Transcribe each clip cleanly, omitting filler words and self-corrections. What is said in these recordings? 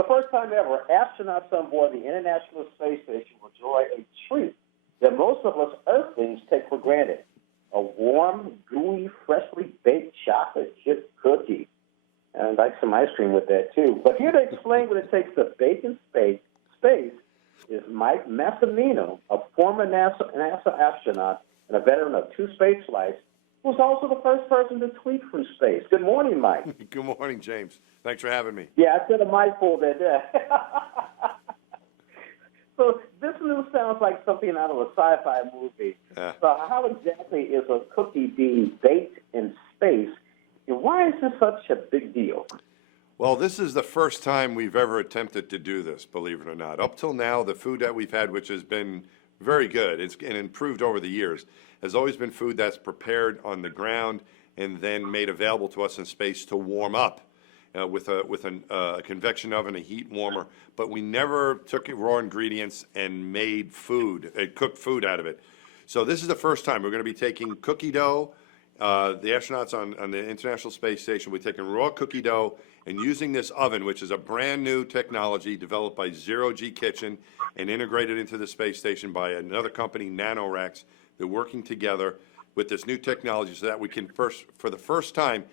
the first time ever, astronauts on board the International Space Station will enjoy a treat that most of us Earthlings take for granted: a warm, gooey, freshly baked chocolate chip cookie. And I'd like some ice cream with that, too. But here to explain what it takes to bake in space is Mike Massimino, a former NASA astronaut and a veteran of 2 space flights, who's also the first person to tweet from space. Good morning, Mike. Good morning, James. Thanks for having me. Yeah, I said a mouthful there. So this news sounds like something out of a sci-fi movie. Yeah. So how exactly is a cookie being baked in space, and why is this such a big deal? Well, this is the first time we've ever attempted to do this, believe it or not. Up till now, the food that we've had, which has been very good and improved over the years, has always been food that's prepared on the ground and then made available to us in space to warm up with a convection oven, a heat warmer. But we never took raw ingredients and made food, cooked food out of it. So this is the first time we're going to be taking cookie dough. The astronauts on the International Space Station will be taking raw cookie dough and using this oven, which is a brand new technology developed by Zero G Kitchen and integrated into the space station by another company, NanoRacks. They're working together with this new technology so that we can for the first time,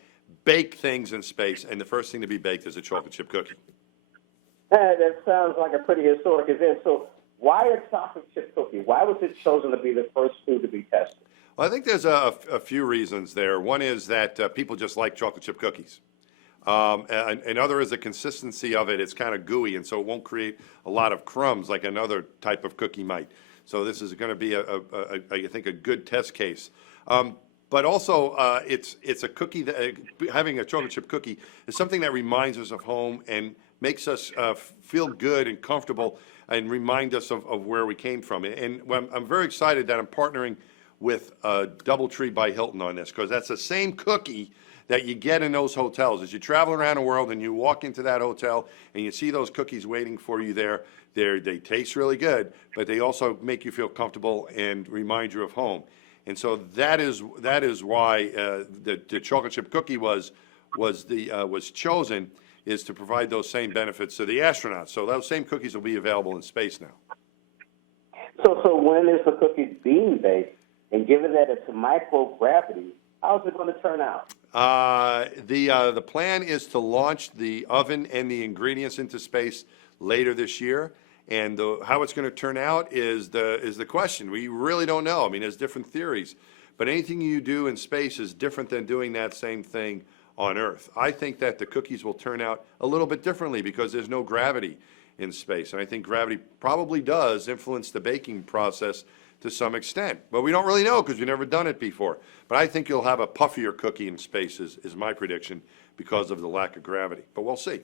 bake things in space. And the first thing to be baked is a chocolate chip cookie. That sounds like a pretty historic event. So why a chocolate chip cookie? Why was it chosen to be the first food to be tested? Well, I think there's a few reasons there. One is that people just like chocolate chip cookies. Another is the consistency of it. It's kind of gooey, and so it won't create a lot of crumbs like another type of cookie might. So this is going to be, I think, a good test case. But also, it's a cookie that having a chocolate chip cookie is something that reminds us of home and makes us feel good and comfortable and remind us of where we came from. And I'm very excited that I'm partnering with DoubleTree by Hilton on this, because that's the same cookie that you get in those hotels. As you travel around the world and you walk into that hotel and you see those cookies waiting for you there, they taste really good, but they also make you feel comfortable and remind you of home. And so that is why the chocolate chip cookie was chosen, is to provide those same benefits to the astronauts. So those same cookies will be available in space now. So when is the cookie being baked? And given that it's microgravity, how's it going to turn out? The plan is to launch the oven and the ingredients into space later this year. And how it's going to turn out is the question. We really don't know. I mean, there's different theories. But anything you do in space is different than doing that same thing on Earth. I think that the cookies will turn out a little bit differently because there's no gravity in space. And I think gravity probably does influence the baking process to some extent. But we don't really know because we've never done it before. But I think you'll have a puffier cookie in space is my prediction because of the lack of gravity. But we'll see.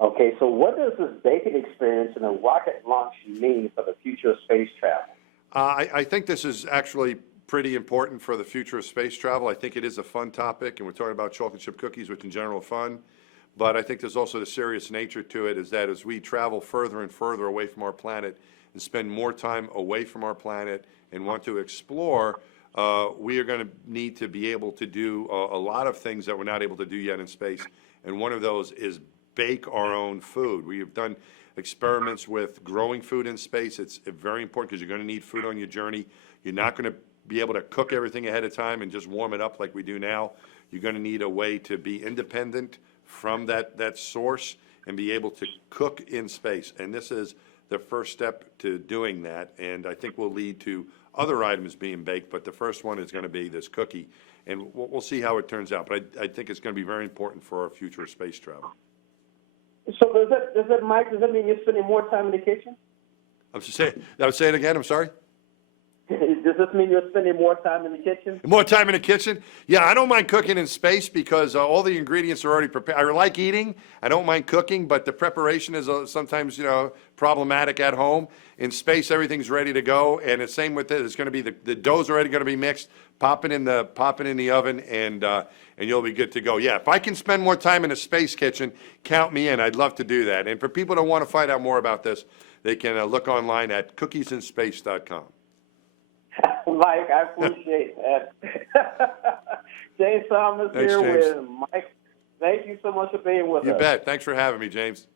Okay, so what does this baking experience and a rocket launch mean for the future of space travel? I think this is actually pretty important for the future of space travel. I think it is a fun topic, and we're talking about chocolate chip cookies, which in general are fun. But I think there's also the serious nature to it, is that as we travel further and further away from our planet and spend more time away from our planet and want to explore, we are going to need to be able to do a lot of things that we're not able to do yet in space. And one of those is bake our own food. We have done experiments with growing food in space. It's very important because you're going to need food on your journey. You're not going to be able to cook everything ahead of time and just warm it up like we do now. You're going to need a way to be independent from that source and be able to cook in space. And this is the first step to doing that, and I think will lead to other items being baked, but the first one is going to be this cookie, and we'll see how it turns out. But I think it's going to be very important for our future space travel. So does that, Mike, does that mean you're spending more time in the kitchen? I'm saying it again, I'm sorry? Does this mean you're spending more time in the kitchen? More time in the kitchen? Yeah, I don't mind cooking in space because all the ingredients are already prepared. I like eating. I don't mind cooking, but the preparation is sometimes, problematic at home. In space, everything's ready to go, and the same with this. It's going to be the dough's already going to be mixed. Pop it in the oven, and you'll be good to go. Yeah, if I can spend more time in a space kitchen, count me in. I'd love to do that. And for people that want to find out more about this, they can look online at cookiesinspace.com. Mike, I appreciate that. James Thomas here with Thank you so much for being with us. You bet. Thanks for having me, James.